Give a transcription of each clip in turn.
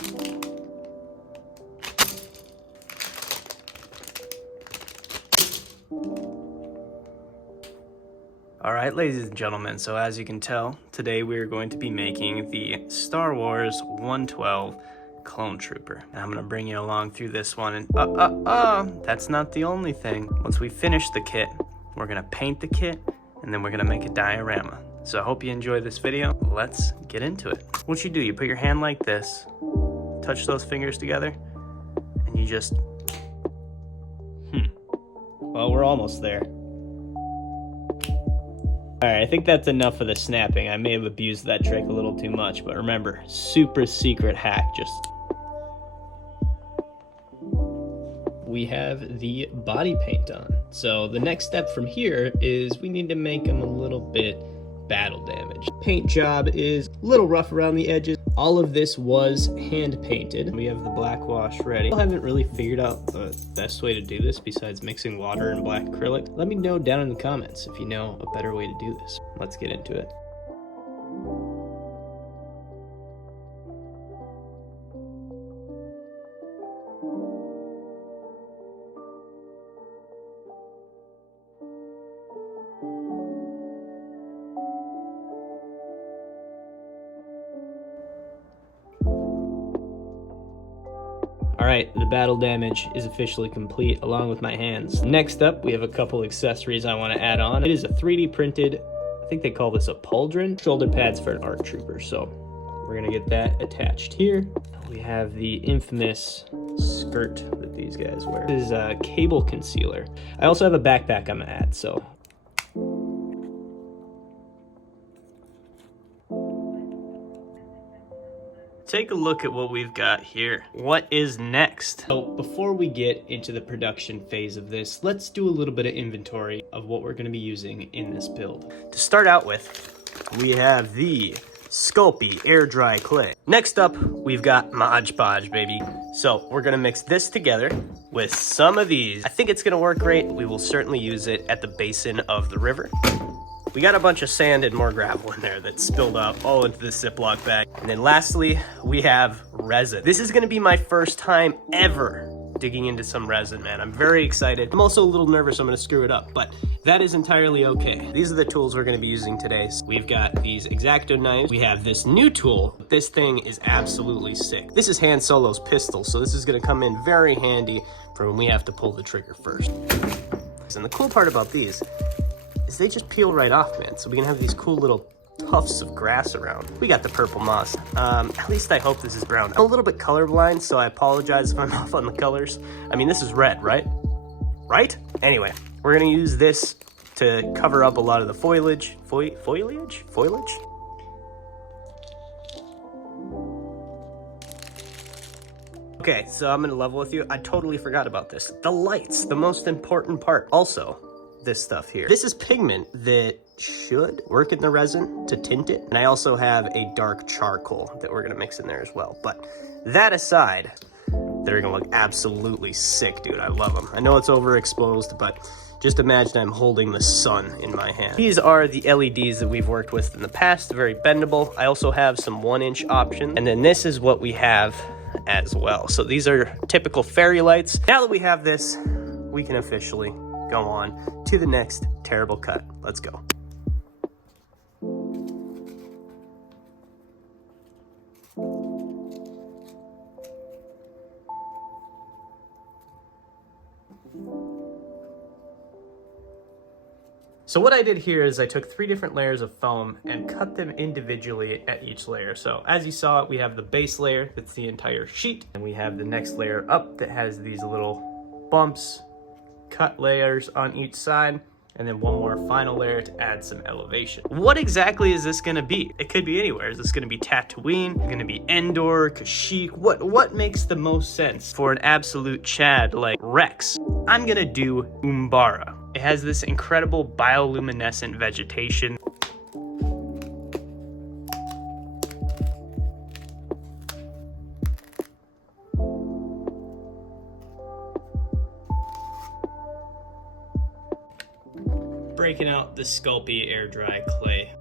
All right, ladies and gentlemen, so as you can tell, today we are going to be making the Star Wars 112 Clone Trooper. And I'm gonna bring you along through this one, and that's not the only thing. Once we finish the kit, we're gonna paint the kit, and then we're gonna make a diorama. So I hope you enjoy this video. Let's get into it. What you do, you put your hand like this, touch those fingers together, and you just, well, we're almost there. Alright, I think that's enough of the snapping. I may have abused that trick a little too much, but remember, super secret hack, we have the body paint on. So the next step from here is we need to make them a little bit battle damaged. Paint job is a little rough around the edges. All of this was hand painted. We have the black wash ready. I haven't really figured out the best way to do this besides mixing water and black acrylic. Let me know down in the comments if you know a better way to do this. Let's get into it. Alright, the battle damage is officially complete along with my hands. Next up, we have a couple accessories I want to add on. It is a 3D printed, I think they call this a pauldron, shoulder pads for an ARC trooper. So we're going to get that attached here. We have the infamous skirt that these guys wear. This is a cable concealer. I also have a backpack I'm going to add, so. Take a look at what we've got here. What is next? So before we get into the production phase of this, let's do a little bit of inventory of what we're gonna be using in this build. To start out with, we have the Sculpey air dry clay. Next up, we've got Mod Podge, baby. So we're gonna mix this together with some of these. I think it's gonna work great. We will certainly use it at the basin of the river. We got a bunch of sand and more gravel in there that spilled out all into this Ziploc bag. And then lastly, we have resin. This is gonna be my first time ever digging into some resin, man. I'm very excited. I'm also a little nervous I'm gonna screw it up, but that is entirely okay. These are the tools we're gonna be using today. So we've got these X-Acto knives. We have this new tool. This thing is absolutely sick. This is Han Solo's pistol, so this is gonna come in very handy for when we have to pull the trigger first. And the cool part about these is they just peel right off, man. So we can have these cool little tufts of grass around. We got the purple moss. At least I hope this is brown. I'm a little bit colorblind, so I apologize if I'm off on the colors. I mean, this is red, right? Right? Anyway, we're gonna use this to cover up a lot of the foliage. Foliage? Okay, so I'm gonna level with you. I totally forgot about this. The lights, the most important part. Also, this stuff here. This is pigment that should work in the resin to tint it. And I also have a dark charcoal that we're gonna mix in there as well. But that aside, they're gonna look absolutely sick, dude. I love them. I know it's overexposed, but just imagine I'm holding the sun in my hand. These are the LEDs that we've worked with in the past, very bendable. I also have some 1-inch options. And then this is what we have as well. So these are typical fairy lights. Now that we have this, we can officially go on to the next terrible cut. Let's go. So what I did here is I took 3 different layers of foam and cut them individually at each layer. So as you saw, we have the base layer, that's the entire sheet, and we have the next layer up that has these little bumps, cut layers on each side, and then one more final layer to add some elevation. What exactly is this gonna be? It could be anywhere. Is this gonna be Tatooine? Gonna be Endor, Kashyyyk? What makes the most sense for an absolute Chad like Rex? I'm gonna do Umbara. It has this incredible bioluminescent vegetation. Breaking out the Sculpey air dry clay.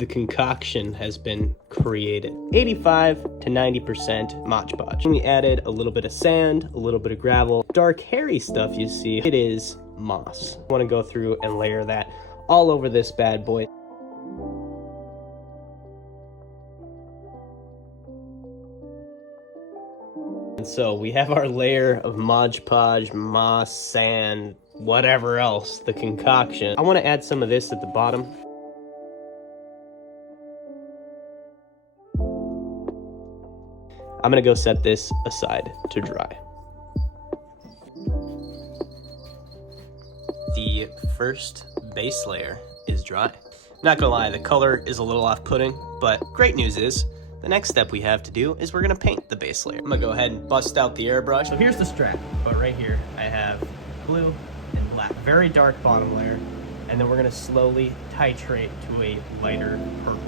the concoction has been created. 85 to 90% Mod Podge. We added a little bit of sand, a little bit of gravel. Dark hairy stuff you see, it is moss. I want to go through and layer that all over this bad boy. And so we have our layer of Mod Podge, moss, sand, whatever else, the concoction. I want to add some of this at the bottom. I'm gonna go set this aside to dry. The first base layer is dry. Not gonna lie, the color is a little off-putting, but great news is, the next step we have to do is we're gonna paint the base layer. I'm gonna go ahead and bust out the airbrush. So here's the strap, but right here I have blue and black, very dark bottom layer, and then we're gonna slowly titrate to a lighter purple.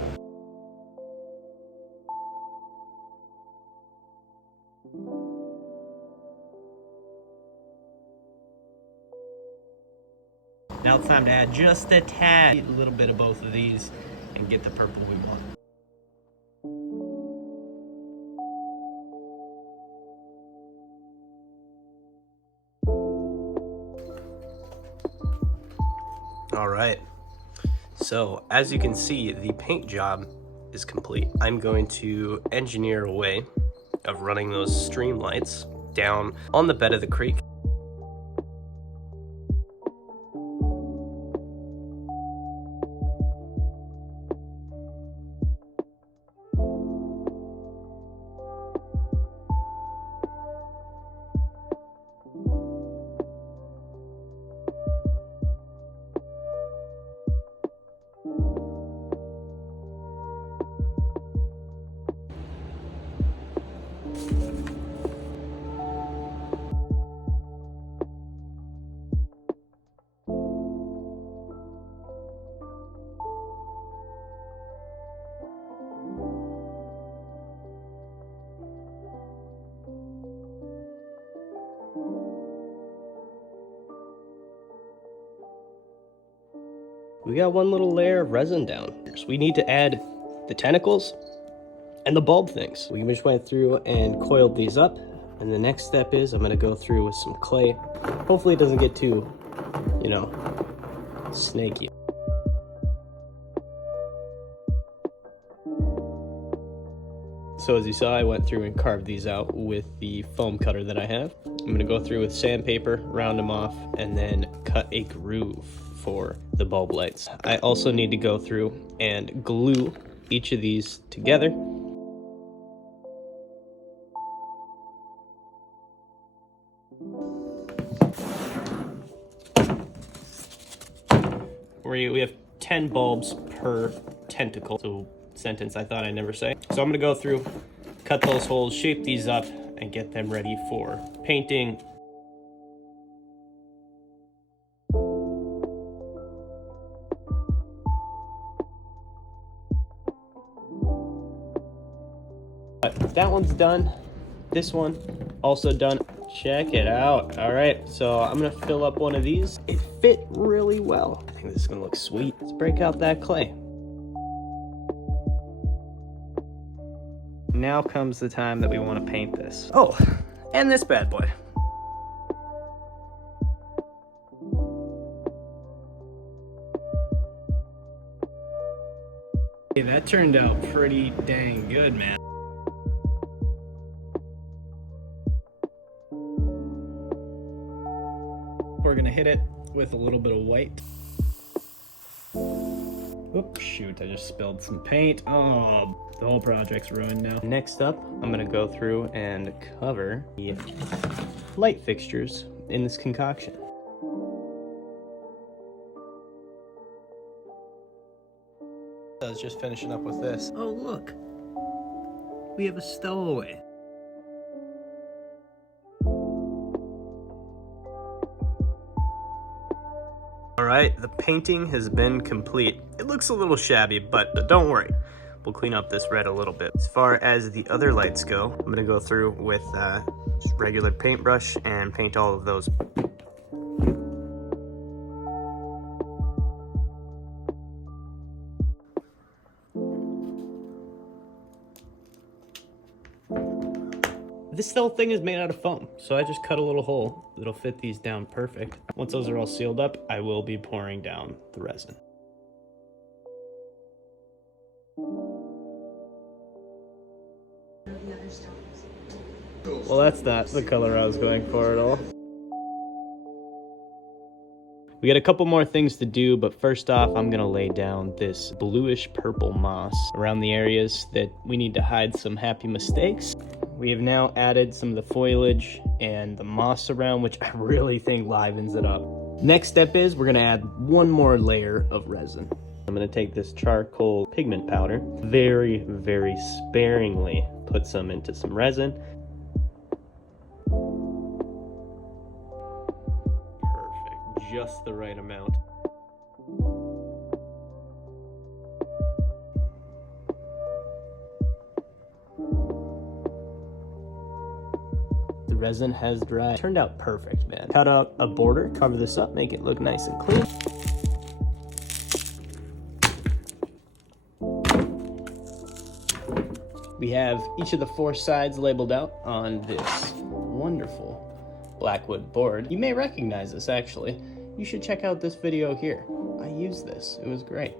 Now it's time to add just a tad, a little bit of both of these, and get the purple we want. All right, so as you can see, the paint job is complete. I'm going to engineer a way of running those stream lights down on the bed of the creek. We got one little layer of resin down. So we need to add the tentacles and the bulb things. We just went through and coiled these up. And the next step is I'm gonna go through with some clay. Hopefully it doesn't get too, snaky. So as you saw, I went through and carved these out with the foam cutter that I have. I'm gonna go through with sandpaper, round them off, and then cut a groove for the bulb lights. I also need to go through and glue each of these together. We have 10 bulbs per tentacle, so sentence I thought I'd never say. So I'm gonna go through, cut those holes, shape these up, and get them ready for painting. But that one's done. This one also done. Check it out. All right, so I'm gonna fill up one of these. It fit really well. I think this is gonna look sweet. Let's break out that clay. Now comes the time that we want to paint this. Oh, and this bad boy. Hey, that turned out pretty dang good, man. We're gonna hit it with a little bit of white. Oops, shoot, I just spilled some paint. Oh, the whole project's ruined now. Next up, I'm gonna go through and cover the light fixtures in this concoction. I was just finishing up with this. Oh, look, we have a stowaway. Alright, the painting has been complete. It looks a little shabby, but don't worry. We'll clean up this red a little bit. As far as the other lights go, I'm gonna go through with just regular paintbrush and paint all of those. This whole thing is made out of foam, so I just cut a little hole that'll fit these down perfect. Once those are all sealed up, I will be pouring down the resin. Well, that's not the color I was going for at all. We got a couple more things to do, but first off, I'm gonna lay down this bluish purple moss around the areas that we need to hide some happy mistakes. We have now added some of the foliage and the moss around, which I really think livens it up. Next step is we're gonna add one more layer of resin. I'm gonna take this charcoal pigment powder, very, very sparingly put some into some resin. Perfect, just the right amount. The resin has dried. Turned out perfect, man. Cut out a border, cover this up, make it look nice and clean. We have each of the 4 sides labeled out on this wonderful blackwood board. You may recognize this actually. You should check out this video here. I used this, it was great.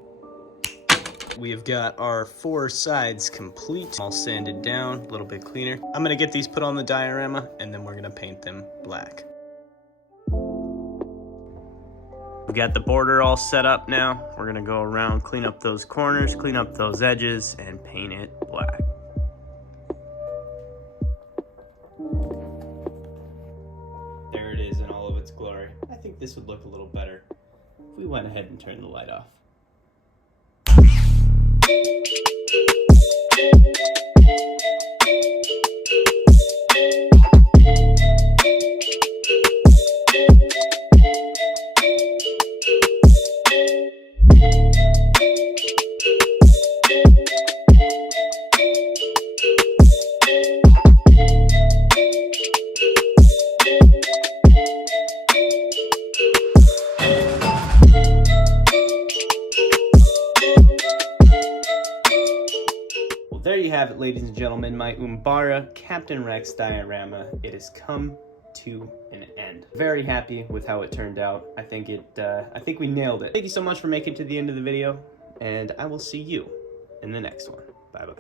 We have got our 4 sides complete, all sanded down, a little bit cleaner. I'm gonna get these put on the diorama and then we're gonna paint them black. We've got the border all set up now. We're gonna go around, clean up those corners, clean up those edges, and paint it black. There it is in all of its glory. I think this would look a little better if we went ahead and turned the light off. There you have it, ladies and gentlemen, my Umbara Captain Rex diorama. It has come to an end. Very happy with how it turned out. I think we nailed it. Thank you so much for making it to the end of the video, and I will see you in the next one. Bye bye.